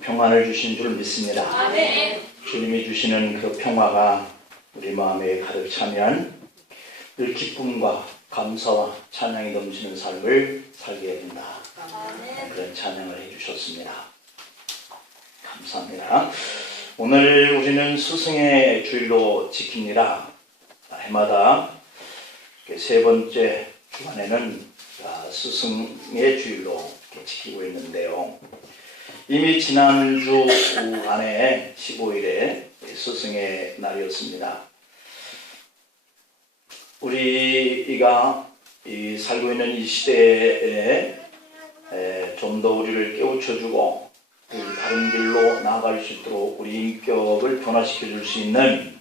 평안을 주신 줄 믿습니다. 아멘. 주님이 주시는 그 평화가 우리 마음에 가득 차면 늘 기쁨과 감사와 찬양이 넘치는 삶을 살게 된다. 아멘. 그런 찬양을 해주셨습니다. 감사합니다. 오늘 우리는 스승의 주일로 지킵니다. 해마다 세 번째 주간에는 스승의 주일로 지키고 있는데요. 이미 지난주 안에 15일에 스승의 날이었습니다. 우리가 살고 있는 이 시대에 좀 더 우리를 깨우쳐주고 바른 길로 나아갈 수 있도록 우리 인격을 변화시켜 줄 수 있는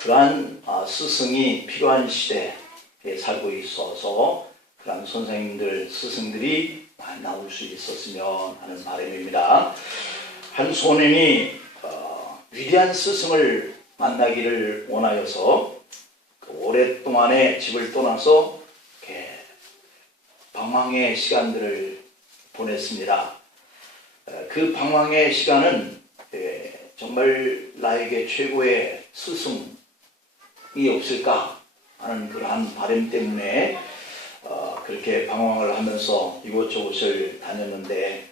그러한 스승이 필요한 시대에 살고 있어서 그러한 선생님들, 스승들이 많이 나올 수 있었으면 하는 바람입니다. 한 소년이 위대한 스승을 만나기를 원하여서 오랫동안의 집을 떠나서 방황의 시간들을 보냈습니다. 그 방황의 시간은 정말 나에게 최고의 스승이 없을까 하는 그러한 바람 때문에 그렇게 방황을 하면서 이곳저곳을 다녔는데,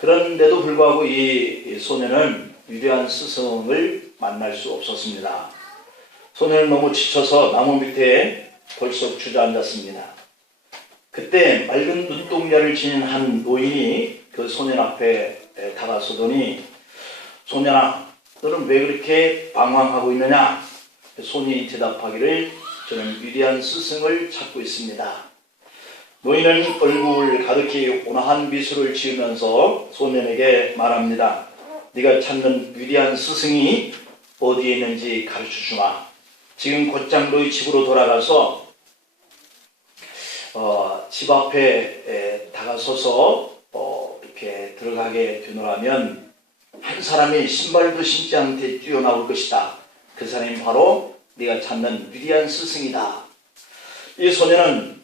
그런데도 불구하고 이 소년은 위대한 스승을 만날 수 없었습니다. 소년은 너무 지쳐서 나무 밑에 벌썩 주저앉았습니다. 그때 맑은 눈동자를 지닌 한 노인이 그 소년 앞에 다가서더니, 소년아, 너는 왜 그렇게 방황하고 있느냐? 소년이 대답하기를, 저는 위대한 스승을 찾고 있습니다. 노인은 얼굴 가득히 온화한 미소를 지으면서 소년에게 말합니다. 네가 찾는 위대한 스승이 어디에 있는지 가르쳐주마. 지금 곧장 너희 집으로 돌아가서 집 앞에 다가서서 이렇게 들어가게 되노라면 한 사람이 신발도 신지 않은 데 뛰어나올 것이다. 그 사람이 바로 네가 찾는 위대한 스승이다. 이 소년은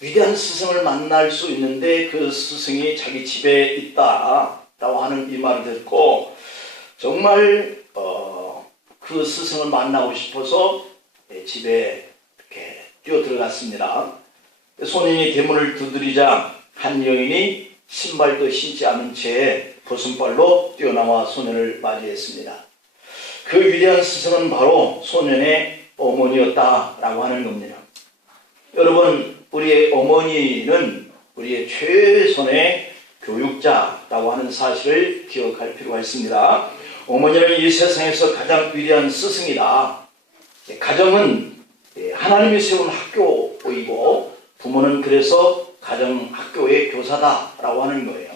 위대한 스승을 만날 수 있는데 그 스승이 자기 집에 있다라고 하는 이 말을 듣고 정말 그 스승을 만나고 싶어서 집에 이렇게 뛰어 들어갔습니다. 소년이 대문을 두드리자 한 여인이 신발도 신지 않은 채 벗은발로 뛰어나와 소년을 맞이했습니다. 그 위대한 스승은 바로 소년의 어머니였다라고 하는 겁니다. 여러분, 우리의 어머니는 우리의 최선의 교육자라고 하는 사실을 기억할 필요가 있습니다. 어머니는 이 세상에서 가장 위대한 스승이다. 가정은 하나님이 세운 학교이고 부모는 그래서 가정 학교의 교사다라고 하는 거예요.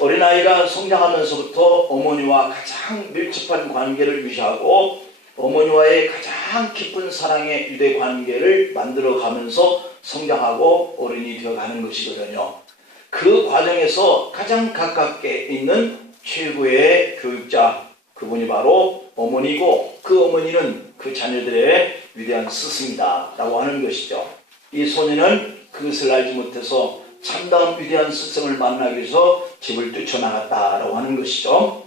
어린아이가 성장하면서부터 어머니와 가장 밀접한 관계를 유지하고 어머니와의 가장 깊은 사랑의 유대 관계를 만들어가면서 성장하고 어른이 되어가는 것이거든요. 그 과정에서 가장 가깝게 있는 최고의 교육자, 그분이 바로 어머니고 그 어머니는 그 자녀들의 위대한 스승이다 라고 하는 것이죠. 이 소년은 그것을 알지 못해서 참다운 위대한 스승을 만나기 위해서 집을 뛰쳐나갔다라고 하는 것이죠.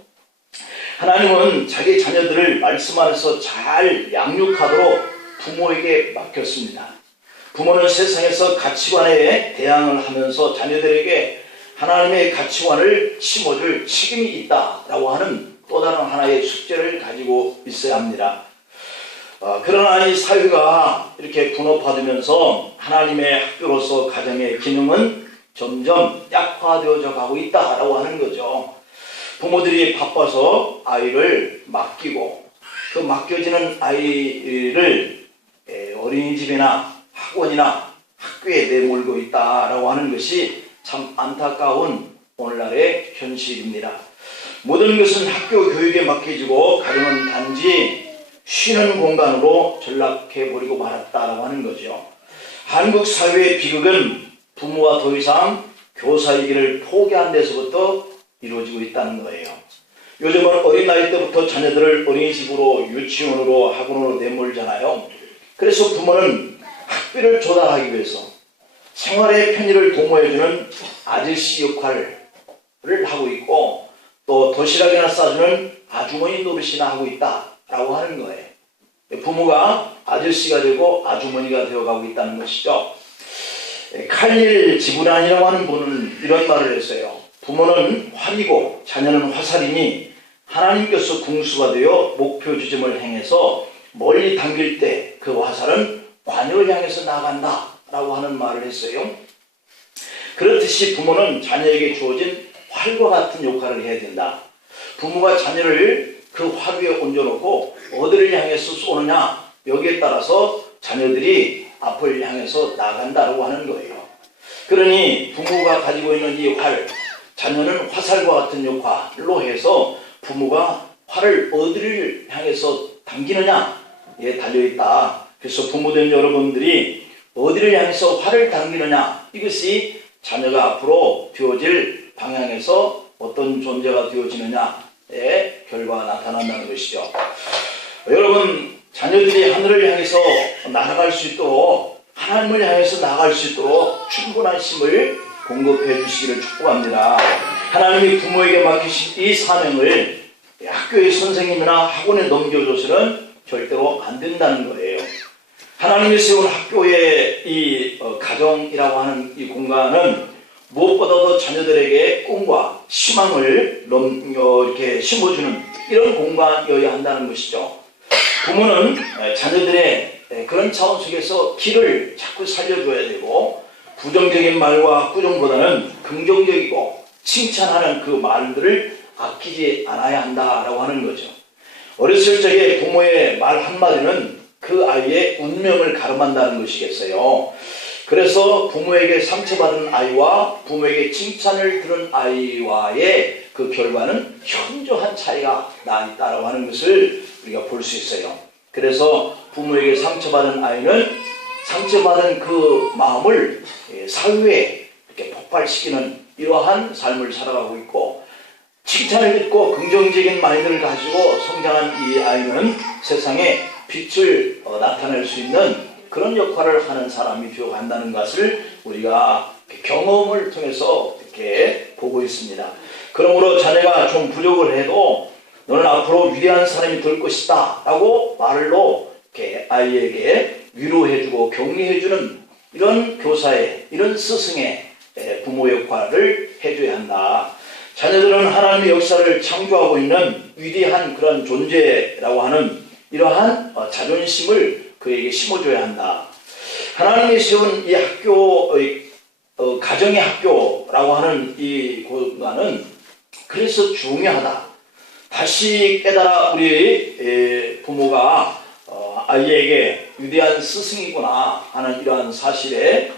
하나님은 자기 자녀들을 말씀 안에서 잘 양육하도록 부모에게 맡겼습니다. 부모는 세상에서 가치관에 대항을 하면서 자녀들에게 하나님의 가치관을 심어줄 책임이 있다라고 하는 또 다른 하나의 숙제를 가지고 있어야 합니다. 그러나 이 사회가 이렇게 분업화되면서 하나님의 학교로서 가정의 기능은 점점 약화되어져 가고 있다라고 하는 거죠. 부모들이 바빠서 아이를 맡기고 그 맡겨지는 아이를 어린이집이나 학원이나 학교에 내몰고 있다라고 하는 것이 참 안타까운 오늘날의 현실입니다. 모든 것은 학교 교육에 맡겨지고 가정은 단지 쉬는 공간으로 전락해버리고 말았다라고 하는 거죠. 한국 사회의 비극은 부모가 더 이상 교사이기를 포기한 데서부터 이루어지고 있다는 거예요. 요즘은 어린 나이 때부터 자녀들을 어린이집으로 유치원으로 학원으로 내몰잖아요. 그래서 부모는 학비를 조달하기 위해서 생활의 편의를 도모해주는 아저씨 역할을 하고 있고 도시락이나 싸주는 아주머니 노릇이나 하고 있다라고 하는 거예요. 부모가 아저씨가 되고 아주머니가 되어가고 있다는 것이죠. 칼릴 지불안이라고 하는 분은 이런 말을 했어요. 부모는 활이고 자녀는 화살이니 하나님께서 궁수가 되어 목표 지점을 향해서 멀리 당길 때 그 화살은 관역을 향해서 나간다 라고 하는 말을 했어요. 그렇듯이 부모는 자녀에게 주어진 활과 같은 역할을 해야 된다. 부모가 자녀를 그 활 위에 얹어놓고 어디를 향해서 쏘느냐, 여기에 따라서 자녀들이 앞을 향해서 나간다고 하는 거예요. 그러니 부모가 가지고 있는 이 활, 자녀는 화살과 같은 역할로 해서 부모가 활을 어디를 향해서 당기느냐에 달려있다. 그래서 부모된 여러분들이 어디를 향해서 활을 당기느냐, 이것이 자녀가 앞으로 되어질 방향에서 어떤 존재가 되어지느냐의 결과가 나타난다는 것이죠. 여러분, 자녀들이 하늘을 향해서 나아갈 수 있도록, 하나님을 향해서 나아갈 수 있도록 충분한 힘을 공급해 주시기를 축복합니다. 하나님이 부모에게 맡기신 이 사명을 학교의 선생님이나 학원에 넘겨줘서는 절대로 안 된다는 거예요. 하나님이 세운 학교의 이 가정이라고 하는 이 공간은 무엇보다도 자녀들에게 꿈과 희망을 이렇게 심어주는 이런 공간이어야 한다는 것이죠. 부모는 자녀들의 그런 차원 속에서 길을 자꾸 살려줘야 되고, 부정적인 말과 꾸중보다는 긍정적이고 칭찬하는 그 말들을 아끼지 않아야 한다라고 하는 거죠. 어렸을 적에 부모의 말 한마디는 그 아이의 운명을 가름한다는 것이겠어요. 그래서 부모에게 상처받은 아이와 부모에게 칭찬을 들은 아이와의 그 결과는 현저한 차이가 나 있다고 하는 것을 우리가 볼 수 있어요. 그래서 부모에게 상처받은 아이는 상처받은 그 마음을 사회에 이렇게 폭발시키는 이러한 삶을 살아가고 있고, 칭찬을 듣고 긍정적인 마인드를 가지고 성장한 이 아이는 세상에 빛을 나타낼 수 있는 그런 역할을 하는 사람이 되어간다는 것을 우리가 경험을 통해서 이렇게 보고 있습니다. 그러므로 자녀가 좀 부족을 해도 너는 앞으로 위대한 사람이 될 것이다 라고 말로 이렇게 아이에게 위로해주고 격려해주는 이런 교사의, 이런 스승의 부모 역할을 해줘야 한다. 자녀들은 하나님의 역사를 창조하고 있는 위대한 그런 존재라고 하는 이러한 자존심을 그에게 심어줘야 한다. 하나님이 세운 이 학교, 가정의 학교라고 하는 이 공간은 그래서 중요하다. 다시 깨달아 우리 부모가 아이에게 위대한 스승이구나 하는 이러한 사실에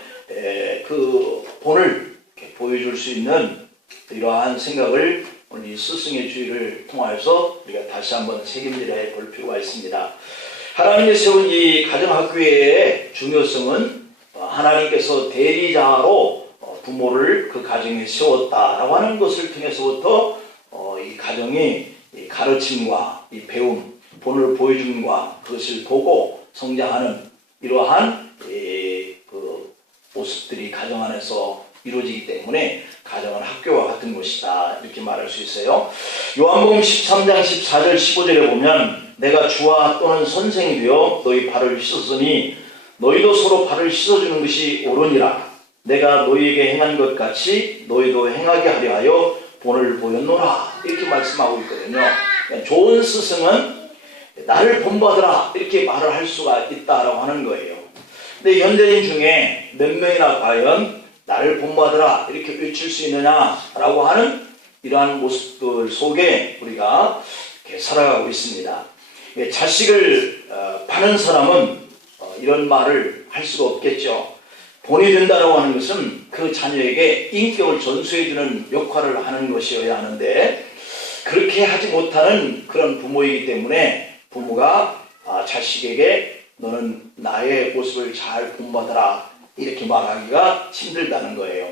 그 본을 보여줄 수 있는 이러한 생각을 오늘 이 스승의 주의를 통하여서 우리가 다시 한번 책임질해 볼 필요가 있습니다. 하나님이 세운 이 가정학교의 중요성은 하나님께서 대리자로 부모를 그 가정에 세웠다라고 하는 것을 통해서부터 이 가정이 이 가르침과 이 배움, 본을 보여줌과 그것을 보고 성장하는 이러한 그 모습들이 가정 안에서 이루어지기 때문에 가정은 학교와 같은 것이다, 이렇게 말할 수 있어요. 요한복음 13장 14절 15절에 보면 내가 주와 또는 선생이 되어 너희 발을 씻었으니 너희도 서로 발을 씻어주는 것이 옳으니라. 내가 너희에게 행한 것 같이 너희도 행하게 하려 하여 본을 보였노라, 이렇게 말씀하고 있거든요. 좋은 스승은 나를 본받으라 이렇게 말을 할 수가 있다라고 하는 거예요. 근데 현대인 중에 몇 명이나 과연 나를 본받으라 이렇게 외칠 수 있느냐라고 하는 이러한 모습들 속에 우리가 이렇게 살아가고 있습니다. 자식을 파는 사람은 이런 말을 할 수가 없겠죠. 본이 된다라고 하는 것은 그 자녀에게 인격을 전수해주는 역할을 하는 것이어야 하는데, 그렇게 하지 못하는 그런 부모이기 때문에 부모가 자식에게 너는 나의 모습을 잘 본받아라 이렇게 말하기가 힘들다는 거예요.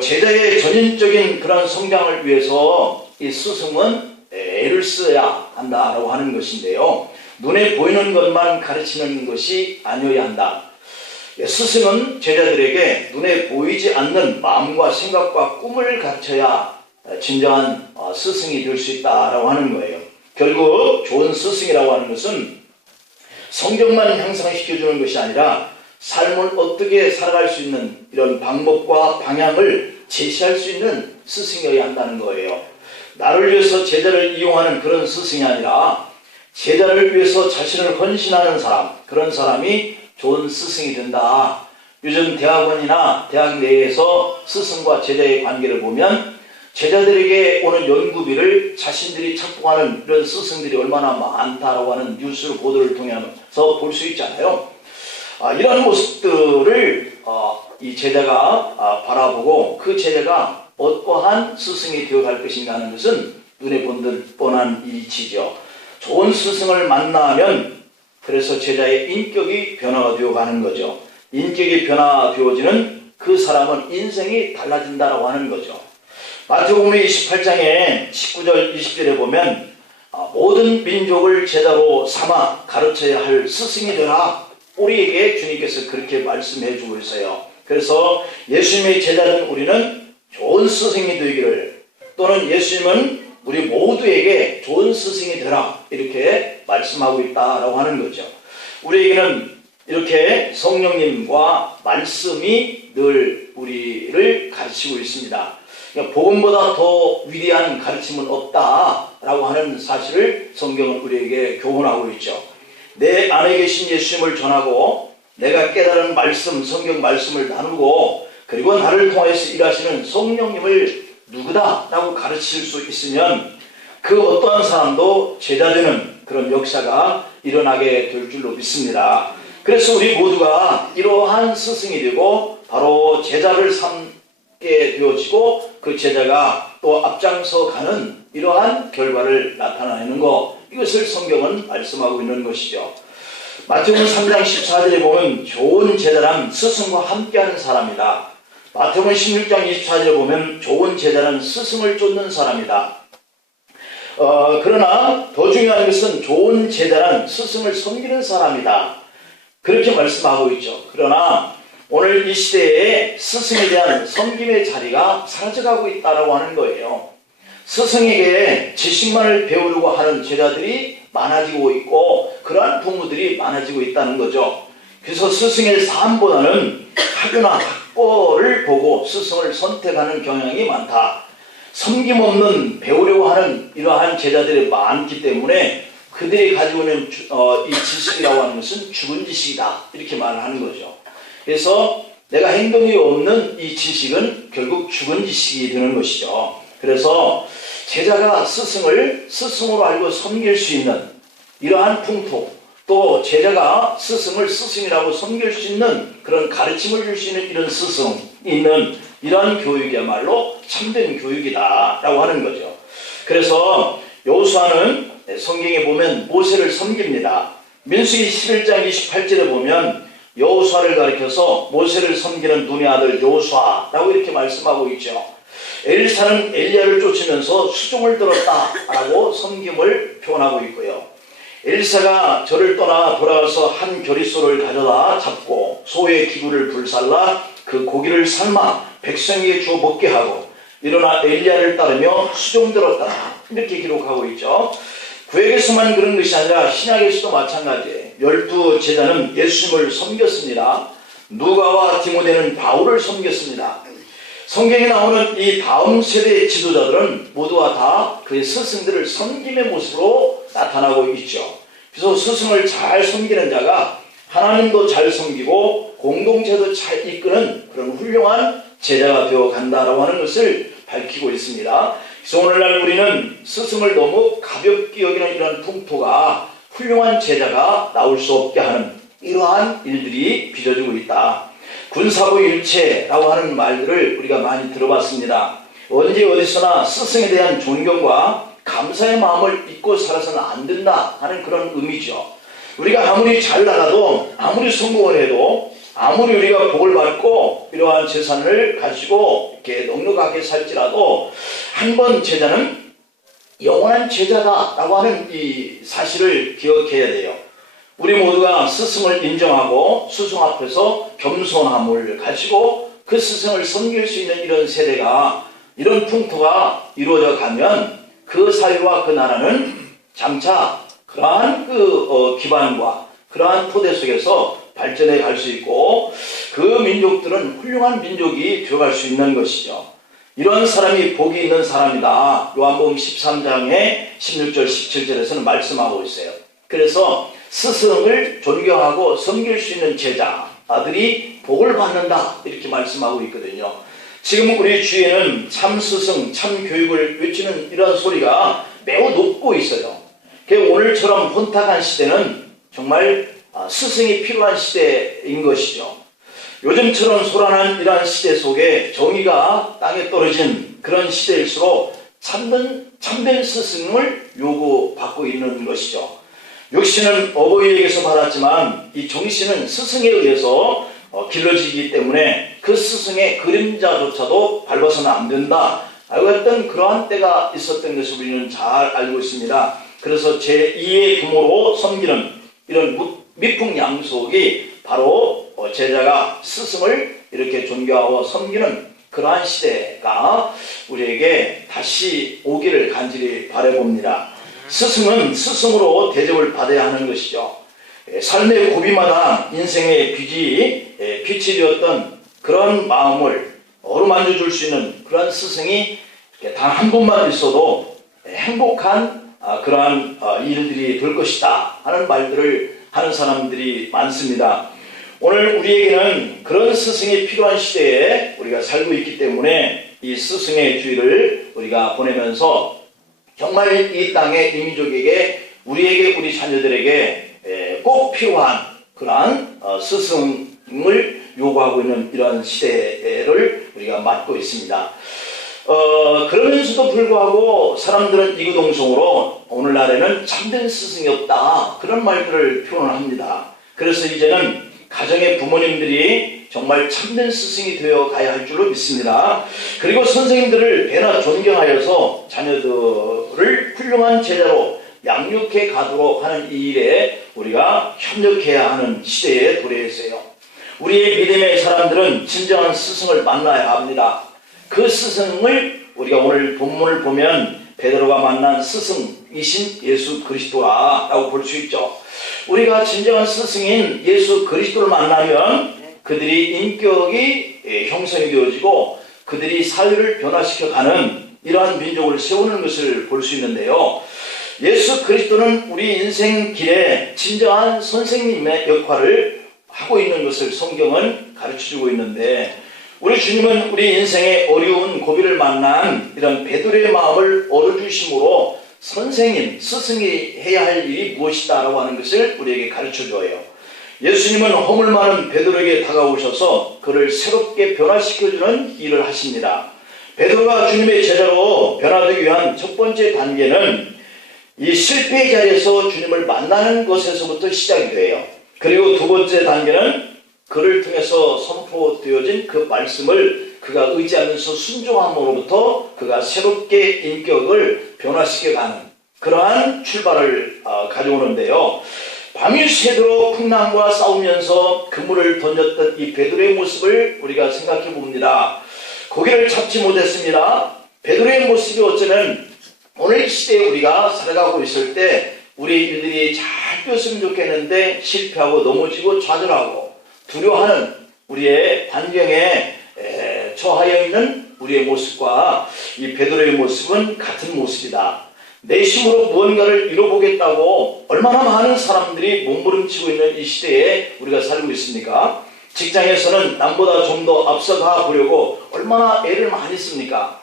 제자의 전인적인 그런 성장을 위해서 이 스승은 애를 써야 한다라고 하는 것인데요. 눈에 보이는 것만 가르치는 것이 아니어야 한다. 스승은 제자들에게 눈에 보이지 않는 마음과 생각과 꿈을 가르쳐야 진정한 스승이 될 수 있다라고 하는 거예요. 결국 좋은 스승이라고 하는 것은 성경만 향상시켜주는 것이 아니라 삶을 어떻게 살아갈 수 있는 이런 방법과 방향을 제시할 수 있는 스승이어야 한다는 거예요. 나를 위해서 제자를 이용하는 그런 스승이 아니라 제자를 위해서 자신을 헌신하는 사람, 그런 사람이 좋은 스승이 된다. 요즘 대학원이나 대학 내에서 스승과 제자의 관계를 보면 제자들에게 오는 연구비를 자신들이 착복하는 이런 스승들이 얼마나 많다라고 하는 뉴스 보도를 통해서 볼 수 있잖아요. 이런 모습들을 이 제자가 바라보고 그 제자가 어떠한 스승이 되어갈 것인가 하는 것은 눈에 뻔한 이치죠. 좋은 스승을 만나면 그래서 제자의 인격이 변화가 되어가는 거죠. 인격이 변화되어지는 그 사람은 인생이 달라진다라고 하는 거죠. 마태복음 28장에 19절 20절에 보면 모든 민족을 제자로 삼아 가르쳐야 할 스승이 되라. 우리에게 주님께서 그렇게 말씀해 주고 있어요. 그래서 예수님의 제자는 우리는 좋은 스승이 되기를, 또는 예수님은 우리 모두에게 좋은 스승이 되라, 이렇게 말씀하고 있다라고 하는 거죠. 우리에게는 이렇게 성령님과 말씀이 늘 우리를 가르치고 있습니다. 그러니까 복음보다 더 위대한 가르침은 없다라고 하는 사실을 성경은 우리에게 교훈하고 있죠. 내 안에 계신 예수님을 전하고 내가 깨달은 말씀, 성경 말씀을 나누고 그리고 나를 통해서 일하시는 성령님을 누구다라고 가르칠 수 있으면 그 어떠한 사람도 제자되는 그런 역사가 일어나게 될 줄로 믿습니다. 그래서 우리 모두가 이러한 스승이 되고 바로 제자를 삼게 되어지고 그 제자가 또 앞장서 가는 이러한 결과를 나타내는 것, 이것을 성경은 말씀하고 있는 것이죠. 마태복음 3장 14절에 보면 좋은 제자란 스승과 함께하는 사람이다. 마태복음 16장 24절에 보면 좋은 제자는 스승을 쫓는 사람이다. 그러나 더 중요한 것은 좋은 제자란 스승을 섬기는 사람이다. 그렇게 말씀하고 있죠. 그러나 오늘 이 시대에 스승에 대한 섬김의 자리가 사라져가고 있다고 하는 거예요. 스승에게 지식만을 배우려고 하는 제자들이 많아지고 있고 그러한 부모들이 많아지고 있다는 거죠. 그래서 스승의 삶보다는 학교나 학벌을 보고 스승을 선택하는 경향이 많다. 섬김 없는 배우려고 하는 이러한 제자들이 많기 때문에 그들이 가지고 있는 이 지식이라고 하는 것은 죽은 지식이다, 이렇게 말을 하는 거죠. 그래서 내가 행동이 없는 이 지식은 결국 죽은 지식이 되는 것이죠. 그래서 제자가 스승을 스승으로 알고 섬길 수 있는 이러한 풍토, 또 제자가 스승을 스승이라고 섬길 수 있는 그런 가르침을 줄 수 있는 이런 스승이 있는 이러한 교육이야말로 참된 교육이다 라고 하는 거죠. 그래서 여호수아는 성경에 보면 모세를 섬깁니다. 민수기 11장 28절에 보면 여호수아를 가리켜서 모세를 섬기는 눈의 아들 여호수아라고 이렇게 말씀하고 있죠. 엘사는 엘리야를 쫓으면서 수종을 들었다라고 섬김을 표현하고 있고요. 엘사가 절을 떠나 돌아가서 한 겨릿소를 가져다 잡고 소의 기구를 불살라 그 고기를 삶아 백성에게 주어 먹게 하고 일어나 엘리야를 따르며 수종 들었다, 이렇게 기록하고 있죠. 구약에서만 그런 것이 아니라 신약에서도 마찬가지예요. 12 제자는 예수님을 섬겼습니다. 누가와 디모데는 바울을 섬겼습니다. 성경에 나오는 이 다음 세대의 지도자들은 모두가 다 그의 스승들을 섬김의 모습으로 나타나고 있죠. 그래서 스승을 잘 섬기는 자가 하나님도 잘 섬기고 공동체도 잘 이끄는 그런 훌륭한 제자가 되어 간다라고 하는 것을 밝히고 있습니다. 그래서 오늘날 우리는 스승을 너무 가볍게 여기는 이런 풍토가 훌륭한 제자가 나올 수 없게 하는 이러한 일들이 빚어지고 있다. 군사부 일체라고 하는 말들을 우리가 많이 들어봤습니다. 언제 어디서나 스승에 대한 존경과 감사의 마음을 잊고 살아서는 안 된다 하는 그런 의미죠. 우리가 아무리 잘 나가도, 아무리 성공을 해도, 아무리 우리가 복을 받고 이러한 재산을 가지고 이렇게 넉넉하게 살지라도 한 번 제자는 영원한 제자다라고 하는 이 사실을 기억해야 돼요. 우리 모두가 스승을 인정하고 스승 앞에서 겸손함을 가지고 그 스승을 섬길 수 있는 이런 세대가, 이런 풍토가 이루어져 가면 그 사회와 그 나라는 장차 그러한 기반과 그러한 토대 속에서 발전해 갈 수 있고 그 민족들은 훌륭한 민족이 되어갈 수 있는 것이죠. 이런 사람이 복이 있는 사람이다. 요한복음 13장의 16절 17절에서는 말씀하고 있어요. 그래서 스승을 존경하고 섬길 수 있는 제자들이 복을 받는다 이렇게 말씀하고 있거든요. 지금 우리 주위에는 참 스승, 참 교육을 외치는 이런 소리가 매우 높고 있어요. 오늘처럼 혼탁한 시대는 정말 스승이 필요한 시대인 것이죠. 요즘처럼 소란한 이러한 시대 속에 정의가 땅에 떨어진 그런 시대일수록 참된 스승을 요구받고 있는 것이죠. 육신은 어버이에게서 받았지만 이 정신은 스승에 의해서 길러지기 때문에 그 스승의 그림자조차도 밟아서는 안 된다 라고 했던 그러한 때가 있었던 것을 우리는 잘 알고 있습니다. 그래서 제2의 부모로 섬기는 이런 미풍양속이 바로 제자가 스승을 이렇게 존경하고 섬기는 그러한 시대가 우리에게 다시 오기를 간절히 바라봅니다. 스승은 스승으로 대접을 받아야 하는 것이죠. 삶의 고비마다 인생의 빛이 되었던 그런 마음을 어루만져 줄 수 있는 그런 스승이 단 한 분만 있어도 행복한 그러한 일들이 될 것이다 하는 말들을 하는 사람들이 많습니다. 오늘 우리에게는 그런 스승이 필요한 시대에 우리가 살고 있기 때문에 이 스승의 주의를 우리가 보내면서 정말 이 땅의 이 민족에게 우리에게 우리 자녀들에게 꼭 필요한 그러한 스승을 요구하고 있는 이런 시대를 우리가 맞고 있습니다. 그러면서도 불구하고 사람들은 이구동성으로 오늘날에는 참된 스승이 없다 그런 말들을 표현을 합니다. 그래서 이제는 가정의 부모님들이 정말 참된 스승이 되어 가야 할 줄로 믿습니다. 그리고 선생님들을 배나 존경하여서 자녀들을 훌륭한 제자로 양육해 가도록 하는 이 일에 우리가 협력해야 하는 시대에 도래했어요. 우리의 믿음의 사람들은 진정한 스승을 만나야 합니다. 그 스승을 우리가 오늘 본문을 보면 베드로가 만난 스승이신 예수 그리스도라고 볼 수 있죠. 우리가 진정한 스승인 예수 그리스도를 만나면 그들이 인격이 형성이 되어지고 그들이 사회를 변화시켜가는 이러한 민족을 세우는 것을 볼 수 있는데요. 예수 그리스도는 우리 인생 길에 진정한 선생님의 역할을 하고 있는 것을 성경은 가르쳐주고 있는데 우리 주님은 우리 인생의 어려운 고비를 만난 이런 베드로의 마음을 얻어주심으로 선생님, 스승이 해야 할 일이 무엇이다 라고 하는 것을 우리에게 가르쳐줘요. 예수님은 허물 많은 베드로에게 다가오셔서 그를 새롭게 변화시켜주는 일을 하십니다. 베드로가 주님의 제자로 변화되기 위한 첫 번째 단계는 이 실패의 자리에서 주님을 만나는 것에서부터 시작이 돼요. 그리고 두 번째 단계는 그를 통해서 선포되어진 그 말씀을 그가 의지하면서 순종함으로부터 그가 새롭게 인격을 변화시켜가는 그러한 출발을 가져오는데요. 밤이 새도록 풍랑과 싸우면서 그물을 던졌던 이 베드로의 모습을 우리가 생각해 봅니다. 고개를 잡지 못했습니다. 베드로의 모습이 어쩌면 오늘 시대에 우리가 살아가고 있을 때 우리 일들이 잘 되었으면 좋겠는데 실패하고 넘어지고 좌절하고 두려워하는 우리의 환경에 처하여 있는 우리의 모습과 이 베드로의 모습은 같은 모습이다. 내심으로 무언가를 이뤄보겠다고 얼마나 많은 사람들이 몸부림치고 있는 이 시대에 우리가 살고 있습니까? 직장에서는 남보다 좀 더 앞서가 보려고 얼마나 애를 많이 씁니까?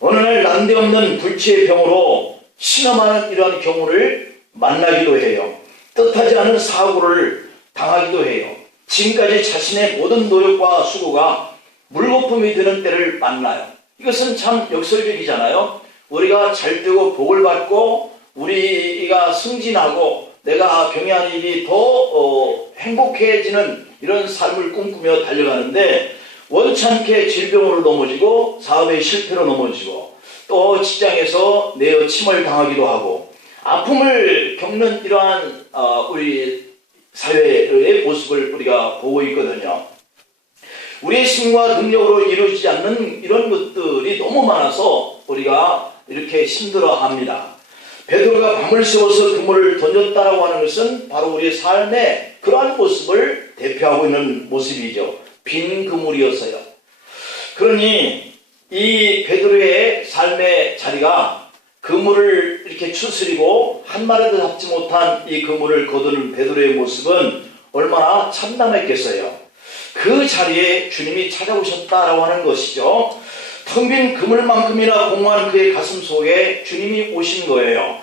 어느 날 난데없는 불치의 병으로 신음하는 이러한 경우를 만나기도 해요. 뜻하지 않은 사고를 당하기도 해요. 지금까지 자신의 모든 노력과 수고가 물거품이 되는 때를 만나요. 이것은 참 역설적이잖아요. 우리가 잘 되고 복을 받고 우리가 승진하고 내가 경영하는 일이 더 행복해지는 이런 삶을 꿈꾸며 달려가는데 원찮게 질병으로 넘어지고 사업의 실패로 넘어지고 또 직장에서 내어 침을 당하기도 하고 아픔을 겪는 이러한 우리 사회의 모습을 우리가 보고 있거든요. 우리의 힘과 능력으로 이루어지지 않는 이런 것들이 너무 많아서 우리가 이렇게 힘들어합니다. 베드로가 밤을 새워서 그물을 던졌다라고 하는 것은 바로 우리의 삶의 그러한 모습을 대표하고 있는 모습이죠. 빈 그물이어서요. 그러니 이 베드로의 삶의 자리가 그물을 이렇게 추스리고 한 마리도 잡지 못한 이 그물을 거두는 베드로의 모습은 얼마나 참담했겠어요. 그 자리에 주님이 찾아오셨다라고 하는 것이죠. 텅 빈 그물만큼이나 공허한 그의 가슴 속에 주님이 오신 거예요.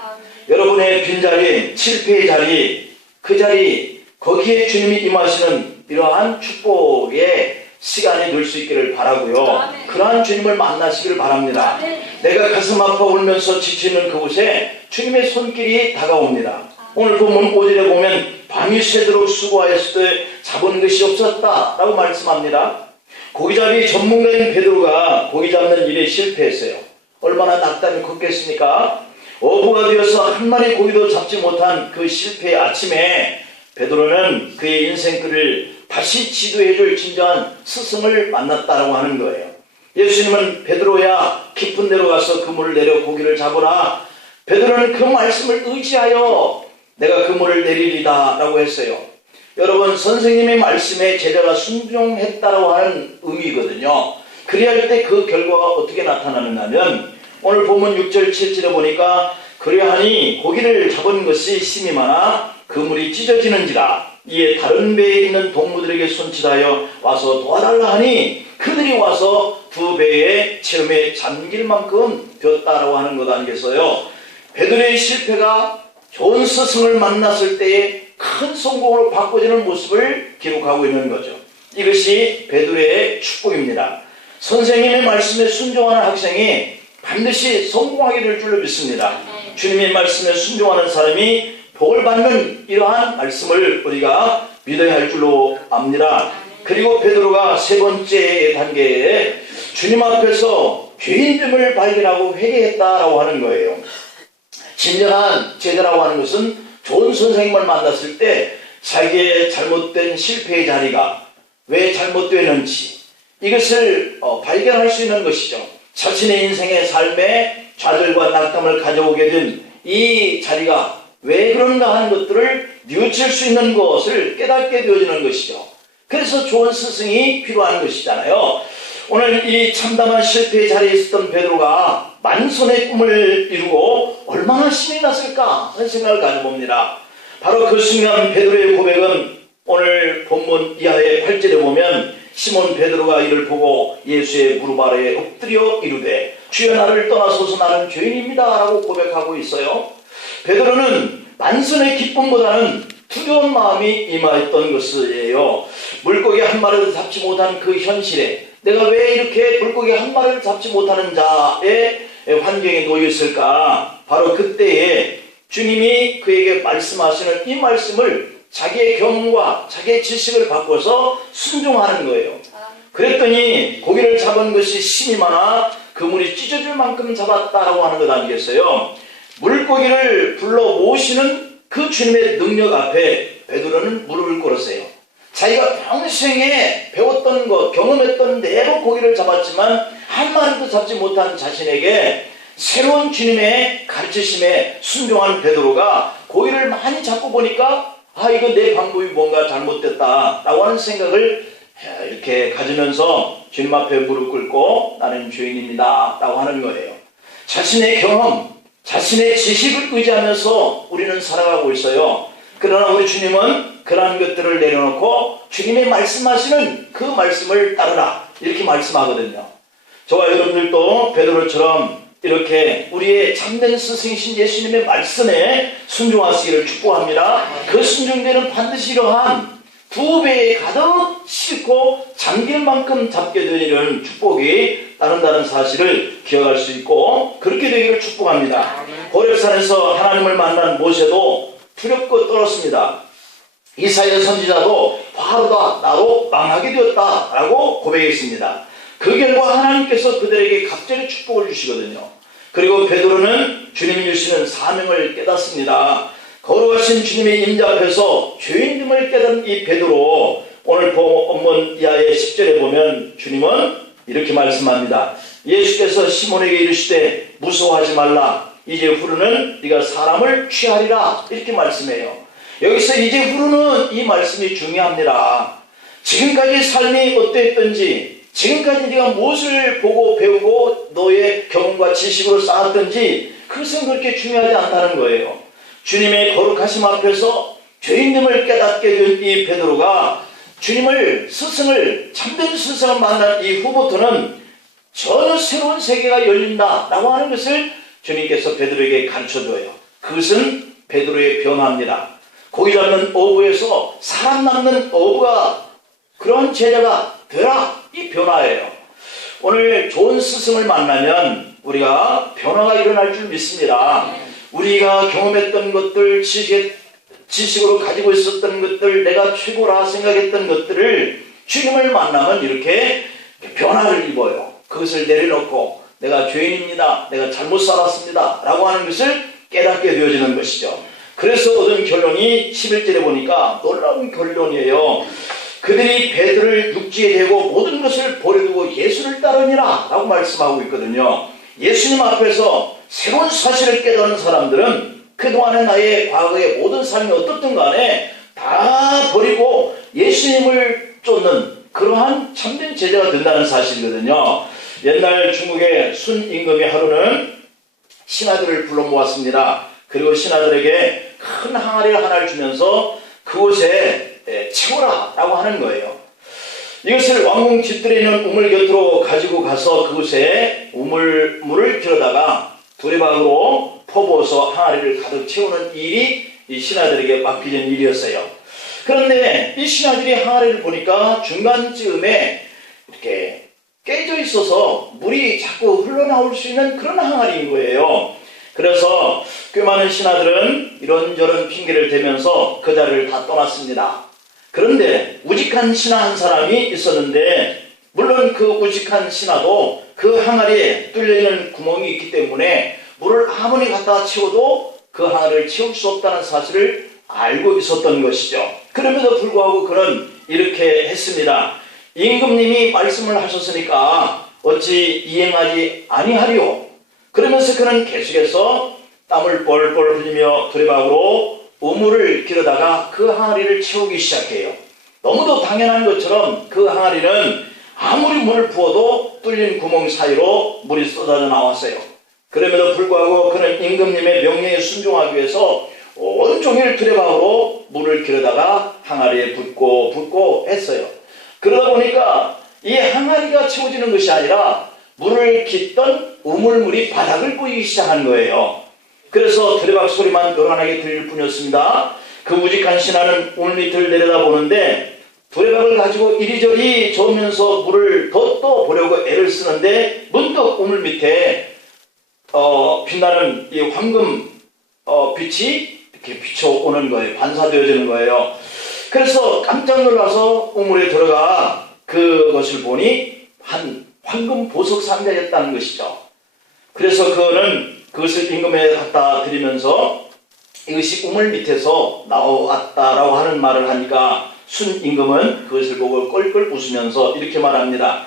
여러분의 빈자리, 실패의 자리, 그 자리, 거기에 주님이 임하시는 이러한 축복의 시간이 될 수 있기를 바라고요. 그러한 주님을 만나시기를 바랍니다. 내가 가슴 아파 울면서 지치는 그곳에 주님의 손길이 다가옵니다. 오늘 본문 5절에 보면 밤이 새도록 수고하였을 때 잡은 것이 없었다라고 말씀합니다. 고기잡이 전문가인 베드로가 고기 잡는 일에 실패했어요. 얼마나 낙담이 컸겠습니까? 어부가 되어서 한 마리 고기도 잡지 못한 그 실패의 아침에 베드로는 그의 인생길을 다시 지도해줄 진정한 스승을 만났다라고 하는 거예요. 예수님은 베드로야 깊은 데로 가서 그물을 내려 고기를 잡으라. 베드로는 그 말씀을 의지하여 내가 그물을 내리리다 라고 했어요. 여러분, 선생님의 말씀에 제자가 순종했다라고 하는 의미거든요. 그리할 때 그 결과가 어떻게 나타나느냐면 오늘 본문 6절 7절에 보니까 그리하니 고기를 잡은 것이 심이 많아 그물이 찢어지는지라. 이에 다른 배에 있는 동무들에게 손짓하여 와서 도와달라 하니 그들이 와서 두 배의 체험에 잠길 만큼 되었다라고 하는 것 아니겠어요? 베드로의 실패가 좋은 스승을 만났을 때에 큰 성공으로 바꿔지는 모습을 기록하고 있는 거죠. 이것이 베드로의 축복입니다. 선생님의 말씀에 순종하는 학생이 반드시 성공하게 될 줄로 믿습니다. 주님의 말씀에 순종하는 사람이 복을 받는 이러한 말씀을 우리가 믿어야 할 줄로 압니다. 그리고 베드로가 세 번째 단계에 주님 앞에서 죄인됨을 발견하고 회개했다라고 하는 거예요. 진정한 제자라고 하는 것은 좋은 선생님을 만났을 때 자기의 잘못된 실패의 자리가 왜 잘못되는지 이것을 발견할 수 있는 것이죠. 자신의 인생의 삶에 좌절과 낙담을 가져오게 된 이 자리가 왜 그런가 하는 것들을 뉘우칠 수 있는 것을 깨닫게 되어지는 것이죠. 그래서 좋은 스승이 필요한 것이잖아요. 오늘 이 참담한 실패의 자리에 있었던 베드로가 만선의 꿈을 이루고 얼마나 신이 났을까 하는 생각을 가져봅니다. 바로 그 순간 베드로의 고백은 오늘 본문 이하의 8절에 보면 시몬 베드로가 이를 보고 예수의 무릎 아래에 엎드려 이르되 주여 나를 떠나소서 나는 죄인입니다 라고 고백하고 있어요. 베드로는 만선의 기쁨보다는 두려운 마음이 임하였던 것이에요. 물고기 한 마리도 잡지 못한 그 현실에 내가 왜 이렇게 물고기 한 마리를 잡지 못하는 자의 환경에 놓여 있을까? 바로 그때에 주님이 그에게 말씀하시는 이 말씀을 자기의 경험과 자기의 지식을 바꿔서 순종하는 거예요. 그랬더니 고기를 잡은 것이 심이 많아 그물이 찢어질 만큼 잡았다라고 하는 것 아니겠어요? 물고기를 불러 모시는 그 주님의 능력 앞에 베드로는 무릎을 꿇었어요. 자기가 평생에 배웠던 것, 경험했던 대로 고기를 잡았지만 한 마리도 잡지 못한 자신에게 새로운 주님의 가르치심에 순종한 베드로가 고기를 많이 잡고 보니까 이거 내 방법이 뭔가 잘못됐다 라고 하는 생각을 이렇게 가지면서 주님 앞에 무릎 꿇고 나는 죄인입니다 라고 하는 거예요. 자신의 경험, 자신의 지식을 의지하면서 우리는 살아가고 있어요. 그러나 우리 주님은 그러한 것들을 내려놓고 주님의 말씀하시는 그 말씀을 따르라 이렇게 말씀하거든요. 저와 여러분들도 베드로처럼 이렇게 우리의 참된 스승이신 예수님의 말씀에 순종하시기를 축복합니다. 그 순종되는 반드시 이러한 두 배에 가득 싣고 잠길 만큼 잡게 되는 축복이 따른다는 사실을 기억할 수 있고 그렇게 되기를 축복합니다. 호렙산에서 하나님을 만난 모세도 두렵고 떨었습니다. 이사야 선지자도 화로다 나로 망하게 되었다라고 고백했습니다. 그 결과 하나님께서 그들에게 갑자기 축복을 주시거든요. 그리고 베드로는 주님이 주시는 사명을 깨닫습니다. 거룩하신 주님의 임자 앞에서 죄인됨을 깨달은 이 베드로, 오늘 본문 이하의 10절에 보면 주님은 이렇게 말씀합니다. 예수께서 시몬에게 이르시되 무서워하지 말라. 이제 후로는 네가 사람을 취하리라. 이렇게 말씀해요. 여기서 이제 후로는 이 말씀이 중요합니다. 지금까지 삶이 어땠든지, 지금까지 네가 무엇을 보고 배우고 너의 경험과 지식으로 쌓았든지 그것은 그렇게 중요하지 않다는 거예요. 주님의 거룩하심 앞에서 죄인됨을 깨닫게 된 이 베드로가 주님을, 스승을, 참된 스승을 만난 이후부터는 전혀 새로운 세계가 열린다라고 하는 것을 주님께서 베드로에게 가르쳐줘요. 그것은 베드로의 변화입니다. 고기 잡는 어부에서 사람 낚는 어부가 그런 제자가 되라, 이 변화예요. 오늘 좋은 스승을 만나면 우리가 변화가 일어날 줄 믿습니다. 우리가 경험했던 것들, 지식으로 가지고 있었던 것들, 내가 최고라 생각했던 것들을 주님을 만나면 이렇게 변화를 입어요. 그것을 내려놓고 내가 죄인입니다, 내가 잘못 살았습니다 라고 하는 것을 깨닫게 되어지는 것이죠. 그래서 얻은 결론이 11절에 보니까 놀라운 결론이에요. 그들이 베드로를 육지에 대고 모든 것을 버려두고 예수를 따르니라 라고 말씀하고 있거든요. 예수님 앞에서 새로운 사실을 깨닫는 사람들은 그동안의 나의 과거의 모든 삶이 어떻든 간에 다 버리고 예수님을 쫓는 그러한 참된 제자가 된다는 사실이거든요. 옛날 중국의 순임금이 하루는 신하들을 불러 모았습니다. 그리고 신하들에게 큰 항아리 하나를 주면서 그곳에 채워라 라고 하는 거예요. 이것을 왕궁 뒷뜰에 있는 우물 곁으로 가지고 가서 그곳에 물을 길어다가 두레박으로 퍼부어서 항아리를 가득 채우는 일이 이 신하들에게 맡겨진 일이었어요. 그런데 이 신하들이 항아리를 보니까 중간쯤에 이렇게 깨져 있어서 물이 자꾸 흘러나올 수 있는 그런 항아리인 거예요. 그래서 꽤 많은 신하들은 이런저런 핑계를 대면서 그 자리를 다 떠났습니다. 그런데 우직한 신하 한 사람이 있었는데, 물론 그 우직한 신하도 그 항아리에 뚫려있는 구멍이 있기 때문에 물을 아무리 갖다 채워도 그 항아리를 채울 수 없다는 사실을 알고 있었던 것이죠. 그럼에도 불구하고 그는 이렇게 했습니다. 임금님이 말씀을 하셨으니까 어찌 이행하지 아니하리요. 그러면서 그는 계속해서 땀을 뻘뻘 흘리며 두레박으로 우물을 길어다가 그 항아리를 채우기 시작해요. 너무도 당연한 것처럼 그 항아리는 아무리 물을 부어도 뚫린 구멍 사이로 물이 쏟아져 나왔어요. 그럼에도 불구하고 그는 임금님의 명령에 순종하기 위해서 온종일 두레박으로 물을 길어다가 항아리에 붓고 했어요. 그러다 보니까 이 항아리가 채워지는 것이 아니라 물을 깃던 우물물이 바닥을 보이기 시작한 거예요. 그래서 두레박 소리만 요란하게 들릴 뿐이었습니다. 그 우직한 신하는 우물 밑을 내려다보는데 두레박을 가지고 이리저리 저으면서 물을 더 보려고 애를 쓰는데 문득 우물 밑에 빛나는 이 황금 빛이 이렇게 비춰오는 거예요. 반사되어지는 거예요. 그래서 깜짝 놀라서 우물에 들어가 그것을 보니 한 황금 보석 상자였다는 것이죠. 그래서 그는 그것을 임금에 갖다 드리면서 이것이 우물 밑에서 나왔다라고 하는 말을 하니까 순임금은 그것을 보고 껄껄 웃으면서 이렇게 말합니다.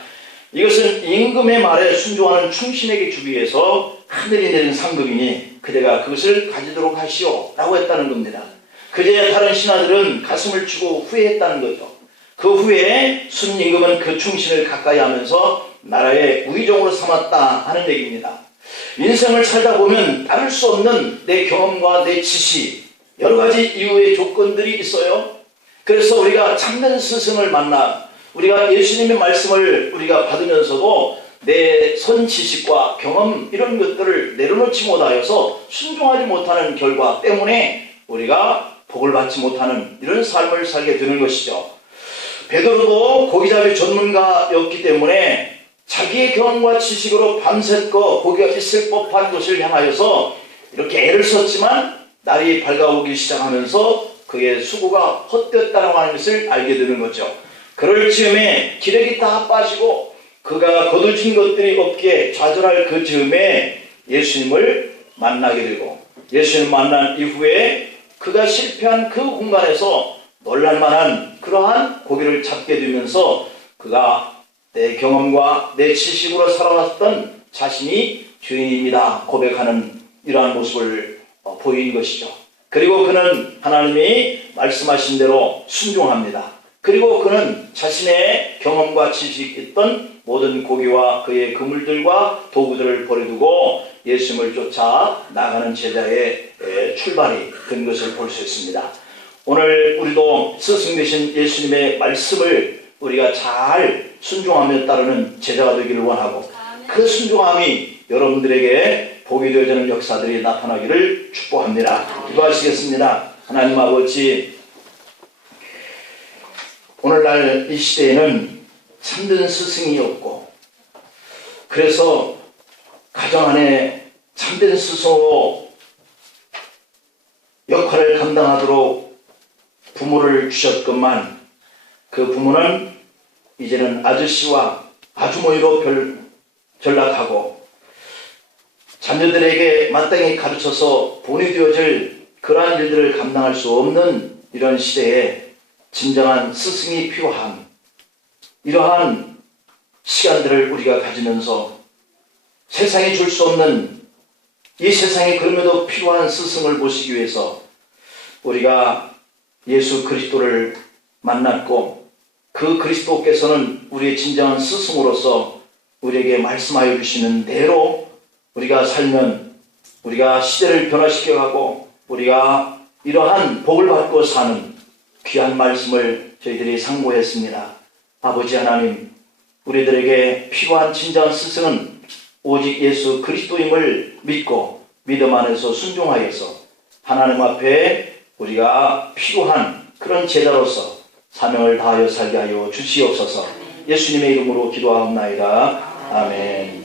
이것은 임금의 말에 순종하는 충신에게 주기 위해서 하늘이 내린 상급이니 그대가 그것을 가지도록 하시오 라고 했다는 겁니다. 그제야 다른 신하들은 가슴을 치고 후회했다는 거죠. 그 후에 순임금은 그 충신을 가까이 하면서 나라의 우의종으로 삼았다 하는 얘기입니다. 인생을 살다 보면 따를 수 없는 내 경험과 내 지식, 여러 가지 이유의 조건들이 있어요. 그래서 우리가 참된 스승을 만나 우리가 예수님의 말씀을 우리가 받으면서도 내 선 지식과 경험 이런 것들을 내려놓지 못하여서 순종하지 못하는 결과 때문에 우리가 복을 받지 못하는 이런 삶을 살게 되는 것이죠. 베드로도 고기잡이 전문가였기 때문에 자기의 경험과 지식으로 밤새껏 고기가 있을 법한 것을 향하여서 이렇게 애를 썼지만 날이 밝아오기 시작하면서 그의 수고가 헛되었다고 하는 것을 알게 되는 거죠. 그럴 즈음에 기력이 다 빠지고 그가 거두진 것들이 없기에 좌절할 그 즈음에 예수님을 만나게 되고, 예수님을 만난 이후에 그가 실패한 그 공간에서 놀랄만한 그러한 고기를 잡게 되면서 그가 내 경험과 내 지식으로 살아왔던 자신이 죄인입니다 고백하는 이러한 모습을 보인 것이죠. 그리고 그는 하나님이 말씀하신 대로 순종합니다. 그리고 그는 자신의 경험과 지식이 있던 모든 고기와 그의 그물들과 도구들을 버려두고 예수님을 쫓아 나가는 제자의 출발이 된 것을 볼 수 있습니다. 오늘 우리도 스승 되신 예수님의 말씀을 우리가 잘 순종하며 따르는 제자가 되기를 원하고 그 순종함이 여러분들에게 복이 되어지는 역사들이 나타나기를 축복합니다. 기도하시겠습니다. 하나님 아버지, 오늘날 이 시대에는 참된 스승이 없고 그래서 가정 안에 참된 스승으로 역할을 감당하도록 부모를 주셨건만 그 부모는 이제는 아저씨와 아주머니로 전락하고 자녀들에게 마땅히 가르쳐서 보내되어질 그러한 일들을 감당할 수 없는 이런 시대에 진정한 스승이 필요한 이러한 시간들을 우리가 가지면서 세상이 줄 수 없는 이 세상에 그럼에도 필요한 스승을 모시기 위해서 우리가 예수 그리스도를 만났고 그 그리스도께서는 우리의 진정한 스승으로서 우리에게 말씀하여 주시는 대로 우리가 살면 우리가 시대를 변화시켜가고 우리가 이러한 복을 받고 사는 귀한 말씀을 저희들이 상고했습니다. 아버지 하나님, 우리들에게 필요한 진정한 스승은 오직 예수 그리스도임을 믿고 믿음 안에서 순종하여서 하나님 앞에 우리가 필요한 그런 제자로서 사명을 다하여 살게 하여 주시옵소서. 예수님의 이름으로 기도하옵나이다. 아멘.